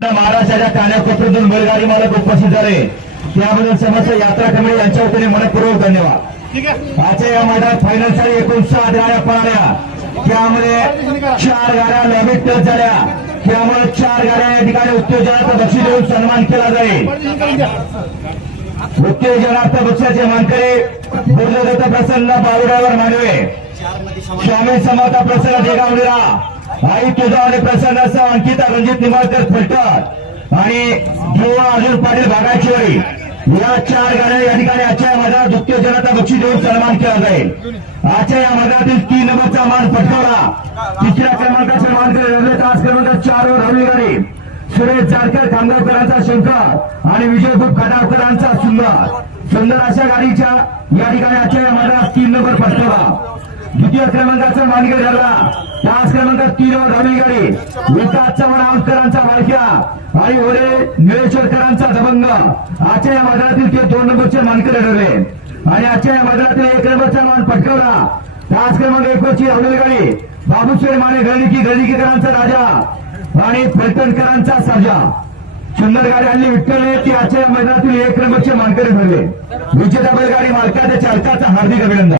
महाराष्ट्राच्या कानाकोपऱ्यातून बैलगाडी मालक उपस्थित झाले त्याबद्दल समस्त यात्रा कमिटी यांच्या वतीने मनपूर्वक धन्यवाद। आजच्या या मैदानात फायनल साठी एकूण 7 गाड्या पळाल्या, त्यामध्ये 4 गाड्या लॉबीत टच झाल्या, त्यामुळे 4 गाड्या या ठिकाणी उत्तेजनाचा बक्षीस देऊन सन्मान केला जाईल। उत्तेजनार्थ बक्षाचे मानकरी बोलदत्त प्रसन्न बावड्यावर मानवे, स्वामी समर्थ प्रसन्न देगावलेला, आई तुझा आणि प्रसन्न अंकिता रणजित निंबाळकर फलटण आणि ध्रुव अर्जुन पाटील भागाचोरी या 4 गाड्या या ठिकाणी आजच्या मैदानात उत्तेजनाचा बक्षीस देऊन सन्मान केला जाईल। आजच्या या मैदानातील 3 नंबरचा मान पटकावला, 3ऱ्या क्रमांकाचा मानकरी रवले तास क्रमांक 4 वर हरवली गाडी सुरेश जारकर खामगावकरांचा शंकर आणि विजयगुप्त खडावकरांचा सुंदर अशा गाडीच्या या ठिकाणी आजच्या या मैदानात 3 नंबर पटकावला। द्वितीय क्रमांकाचा मानकरी ठरला, तास क्रमांक 3 वर हरवली गाडी विकास चव्हाण आवकरांचा मालक्या आणि ओरे निळेश्वरकरांचा दबंग आजच्या या मैदानातील ते 2 नंबरचे मानकरी ठरले आणि आजच्या या मैदानातील 1 नंबरचा मान पटकावला। तास क्रमांक 1 वरची हरवली गाडी बाबूश्री माने गळणीकरांचा राजा आणि फलटणकरांचा सर्जा सुंदर गाडी आणली विठ्ठल ती आजच्या मैदानातील 1 नंबरचे मानकरी ठरले। विजेता बैलगाडी मालकाच्या चालकाचा हार्दिक अभिनंदन।